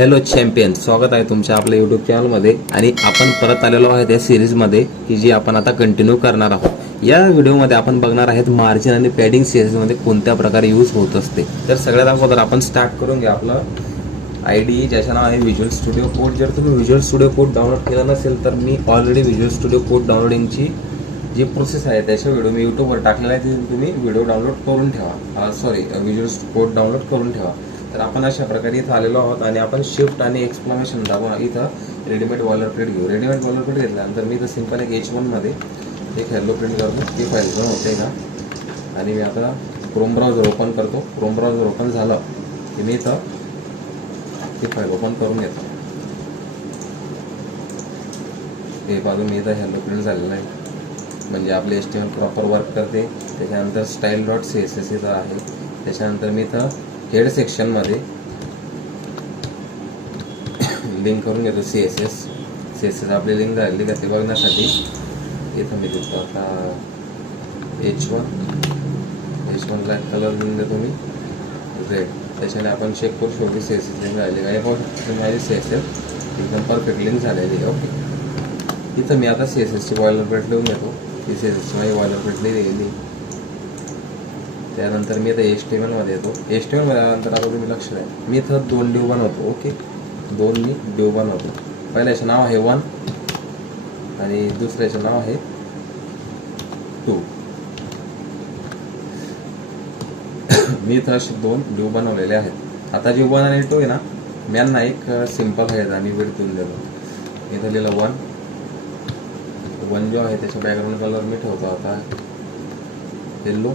Hello champion, स्वागत आहे तुमच्या आपल्या यूट्यूब चॅनलमध्ये. आणि आपण परत आलेलो आहे त्या सिरीजमध्ये की जी आपण आता कंटिन्यू करणार आहोत. या व्हिडिओमध्ये आपण बघणार आहेत मार्जिन आणि पॅडिंग सिरीजमध्ये कोणत्या प्रकारे यूज होत असते. तर सगळ्यात अगोदर आपण स्टार्ट करून घ्या आपलं ID ज्याचं नाव आहे व्हिज्युअल स्टुडिओ कोड. जर तुम्ही व्हिज्युअल स्टुडिओ कोड डाउनलोड केला नसेल तर मी ऑलरेडी व्हिज्युअल स्टुडिओ कोड डाउनलोडिंगची जी प्रोसेस आहे त्याचा व्हिडिओ मी यूट्यूबवर टाकलेला आहे. ती तुम्ही व्हिडिओ डाउनलोड करून ठेवा. व्हिज्युअल कोड डाउनलोड करून ठेवा. तर आपण अशा प्रकारे इथं आलेलो आहोत आणि आपण शिफ्ट आणि एक्सक्लेमेशन दाबून इथं रेडीमेड बॉलर प्लेट घेऊ. रेडीमेड बॉलर प्लेट घेतल्यानंतर मी इथं सिंपल एक H1 मध्ये एक हॅलो प्रिंट करतो. ती फाईल पण होते का. आणि मी आता क्रोम ब्राउझर ओपन करतो. क्रोम ब्राउझर ओपन झालं की मी इथं ती फाईल ओपन करून घेतो. हे बाजू मी इथं हॅलो प्रिंट झालेलं आहे, म्हणजे आपले HTML प्रॉपर वर्क करते. त्याच्यानंतर style.css इथं आहे. त्याच्यानंतर मी इथं हेड सेक्शनमध्ये लिंक करून घेतो CSS आपली लिंक झालेली का ते बघण्यासाठी इथं मी देतो आता H1 ला कलर लिंक देतो मी रेड. त्याच्याने आपण चेक करू शकतो की CSS लिंक झालेली का. हे बघू शकतो माझी CSS एकदम परफेक्ट लिंक झालेली आहे. ओके, इथं मी आता CSSची बॉयलर प्लेट लिहून घेतो. ती CSSची माझी बॉयलर प्लेट लिहिलेली. त्यानंतर मी आता HTML मध्ये येतो. HTML मध्ये आल्यानंतर आता तुम्ही लक्ष द्या, मी इथं 2 डिव बनवतो. ओके, 2 मी डिव बनवतो. पहिल्याचं नाव आहे 1 आणि दुसऱ्याचं नाव आहे 2. मी इथं असे 2 डिव बनवलेले आहेत. आता जे 1 आणि 2 आहे ना, मी यांना एक सिम्पल आहे आणि विड्थ देऊन देतो. इथं लिहिलं 1 जो आहे त्याचा बॅकग्राऊंड कलर मी ठेवतो आता येल्लो.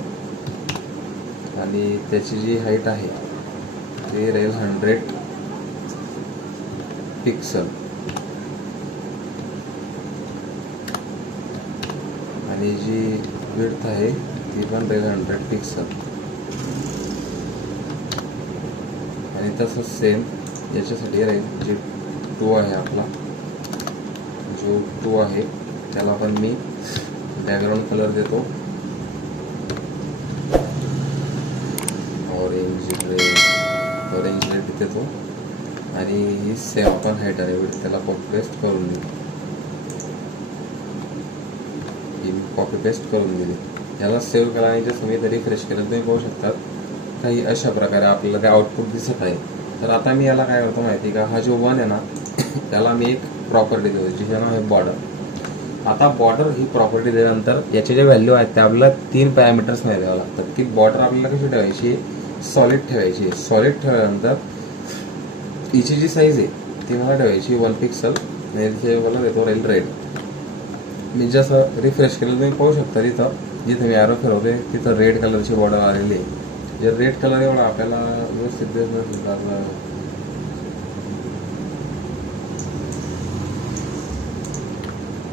आणि त्याची जी हाईट आहे ती राहील 100 पिक्सल. आणि जी विड्थ आहे ती पण राहील 100 पिक्सल. आणि तसंच सेम याच्यासाठी राहील जे 2 आहे आपला, जो 2 आहे त्याला पण मी बॅकग्राऊंड कलर देतो ऑरेंज रेड देतो. आणि ही सेम आपण हाईट आहे त्याला कॉपी पेस्ट करून दिली. कॉपी पेस्ट करून दिली. याला सेव्ह करा आणि जसं मी रिफ्रेश केलं तुम्ही पाहू शकतात काही अशा प्रकारे आपल्याला ते आउटपुट दिसत आहे. तर आता मी याला काय करतो माहिती का, हा जो 1 आहे ना त्याला मी एक प्रॉपर्टी देतो जिचं नाव आहे बॉर्डर. आता बॉर्डर ही प्रॉपर्टी दिल्यानंतर याचे जे व्हॅल्यू आहेत ते आपल्याला 3 पॅरामीटर्स मध्ये द्यावं लागतात. की बॉर्डर आपल्याला कशी ठेवायची, सॉलिड ठेवायची. सॉलिड ठेवल्यानंतर हिची जी साईज आहे ती मला ठेवायची 1 पिक्सल. आणि तिथे मला देतो राहील रेड. मी जसं रिफ्रेश केलं तुम्ही पाहू शकता तिथं जिथं मी ॲरो फिरवते तिथं रेड कलरची बॉर्डर आलेली आहे. जर रेड कलर एवढा आपल्याला व्यवस्थित दिसत नसेल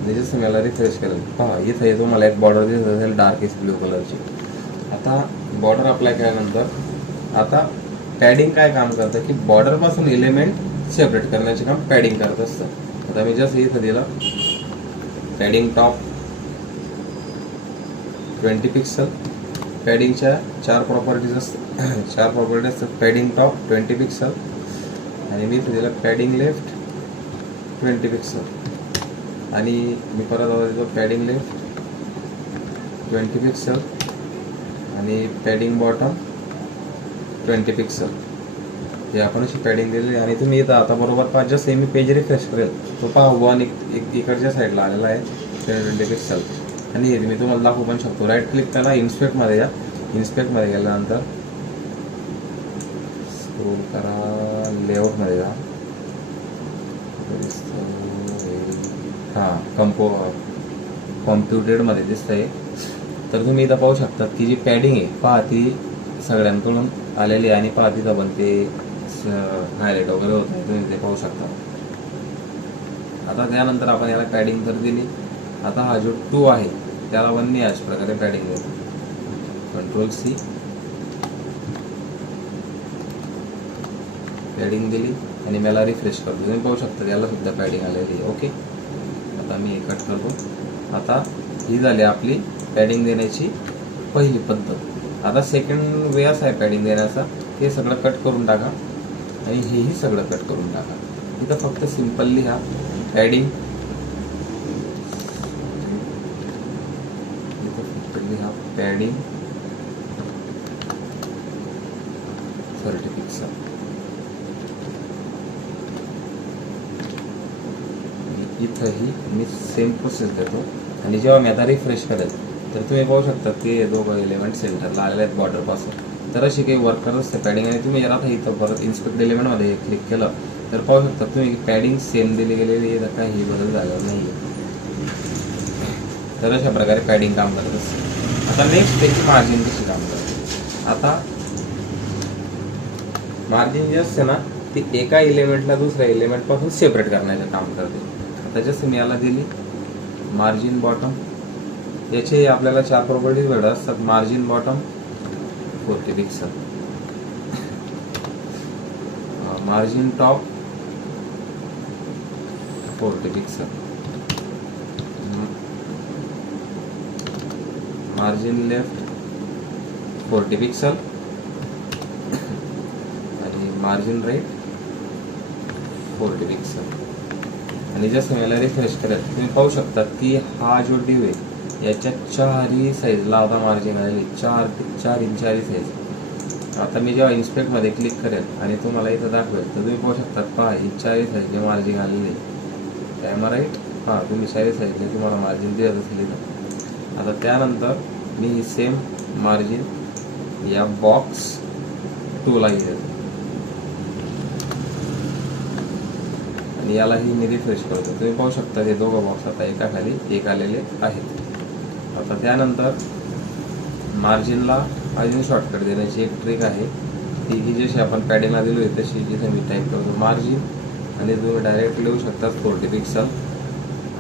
तर जसं मी याला रिफ्रेश केलं पहा इथं येतो मला एक बॉर्डर दिसत असेल डार्क ब्ल्यू कलरची. आता बॉर्डर अप्लाय केल्यानंतर आता पॅडिंग काय काम करतं की बॉर्डर पासून एलिमेंट सेपरेट करण्याचे काम पॅडिंग करत असतं. आता मी जसं इथं दिलं पॅडिंग टॉप 20 पिक्सल. पॅडिंगच्या 4 प्रॉपर्टीज असतात. पॅडिंग टॉप 20 पिक्सल आणि मी इथं दिलं पॅडिंग लेफ्ट 20 पिक्सल. आणि मी परत आता देतो पॅडिंग लेफ्ट 20 पिक्सल आणि पॅडिंग बॉटम 20 पिक्सल. हे आपण अशी पॅडिंग दिलेली. आणि तुम्ही इथं आता बरोबर पहा जसं मी पेज रिफ्रेश करेल तो पहा 1 इकडच्या साईडला आलेला आहे 20 पिक्सल. आणि हे मी तुम्हाला दाखवू पण शकतो. राईट क्लिक करा, इन्स्पेक्टमध्ये या. इन्स्पेक्टमध्ये गेल्यानंतर स्क्रोल करा, लेआउटमध्ये जा. हां, कॉम्प्युटेडमध्ये दिसतंय. तर तुम्ही इथं पाहू शकता की जी पॅडिंग आहे पहा ती सगळ्यांकडून आलेली आहे. आणि पहा तिथं पण ते हायलाईट वगैरे होत आहे, तुम्ही ते पाहू शकता. आता त्यानंतर आपण याला पॅडिंग तर दिली. आता हा जो 2 आहे त्याला पण मी अशा प्रकारे पॅडिंग देतो. Ctrl+C पॅडिंग दिली आणि मला रिफ्रेश करतो. तुम्ही पाहू शकता याला सुद्धा पॅडिंग आलेली आहे. ओके, आता मी कट करतो. आता ही झाली आपली पॅडिंग देण्याची पहिली पद्धत. आता सेकंड वे असा आहे पॅडिंग देण्याचा, हे सगळं कट करून टाका आणि हेही सगळं कट करून टाका. इथं फक्त सिम्पल लिहा पॅडिंग, इथं फक्त लिहा पॅडिंग 30 पिक्सल. इथंही मी सेम प्रोसेस देतो आणि जेव्हा मी आता रिफ्रेश करेल तर तुम्ही पाहू शकता की दोघं एलिमेंट सेंटरला आलेले आहेत बॉर्डरपासून. तर अशी काही वर्क करत असते पॅडिंग. आणि तुम्ही जर आता इथं परत इन्स्पेक्ट एलिमेंटमध्ये क्लिक केलं तर पाहू शकता तुम्ही पॅडिंग सेम दिली गेलेली आहे, तर काही बदल झालेला नाही आहे. तर अशा प्रकारे पॅडिंग काम करत असते. आता नेक्स्ट त्याची मार्जिन कशी काम करते. आता मार्जिन जे असते ना ती एका एलिमेंटला दुसऱ्या एलिमेंटपासून सेपरेट करण्याचं काम करते. आता जसं मी याला दिली मार्जिन बॉटम, याचे आपल्याला 4 प्रॉपर्टीज भेटत असतात. Margin bottom 40 pixel, margin top 40 pixel, margin left 40 pixel आणि मार्जिन राईट 40 पिक्सल. आणि जसं मला रिफ्रेश करेल तुम्ही पाहू शकता की हा जो डिव आहे याच्या 4ही साईजला आता मार्जिन आलेली 4 इंचाची साईज. आता मी जेव्हा इन्स्पेक्टमध्ये क्लिक करेल आणि तुम्हाला इथं दाखवेल तर तुम्ही पाहू शकतात पहा ही 4ही साईजने मार्जिन आलेली आहे. कॅमेरा राईट हां तुम्ही 4ही साईजने तुम्हाला मार्जिन देत असेल इथं. आता त्यानंतर मी ही सेम मार्जिन या बॉक्स 2ला घेतो आणि यालाही मी रिफ्रेश करतो. तुम्ही पाहू शकता हे दोघं बॉक्स आता एका खाली एक आलेले आहेत. आता त्यानंतर मार्जिनला अजून शॉर्टकट देण्याची एक ट्रिक आहे ती ही जशी आपण पॅडिंगला दिली होती तशी. जिथे मी टाईप करतो मार्जिन आणि तुम्ही डायरेक्ट लिहू शकता 40 पिक्सल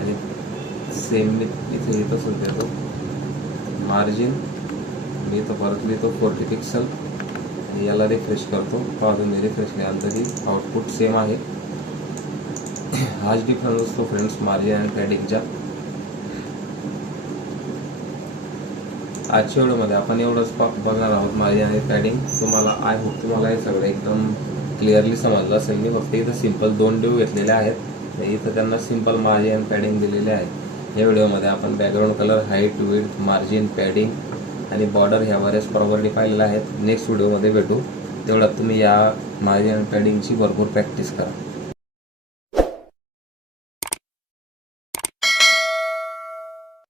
आणि सेम मी इथे तसंच देतो मार्जिन, मी इथं परत लिहितो 40 पिक्सल आणि याला रिफ्रेश करतो. पहा तुम्ही रिफ्रेश केल्यानंतर ही आउटपुट सेम आहे. हाच डिफरन्स असतो फ्रेंड्स मार्जिन आणि पॅडिंगच्या. आजच्या व्हिडिओमध्ये आपण एवढंच बघणार आहोत मार्जिन आणि पॅडिंग. तुम्हाला आय होप तुम्हाला हे सगळं एकदम क्लिअरली समजलं असेल. मी फक्त इथं सिम्पल 2 डिव घेतलेले आहेत, इथं त्यांना सिम्पल मार्जिन आणि पॅडिंग दिलेले आहे. या व्हिडिओमध्ये आपण background colour, height, width, margin, padding आणि बॉर्डर ह्या बऱ्याच प्रॉपर्टी पाहिलेल्या आहेत. नेक्स्ट व्हिडिओमध्ये भेटू. तेवढ्यात तुम्ही या मार्जिन आणि पॅडिंगची भरपूर प्रॅक्टिस करा.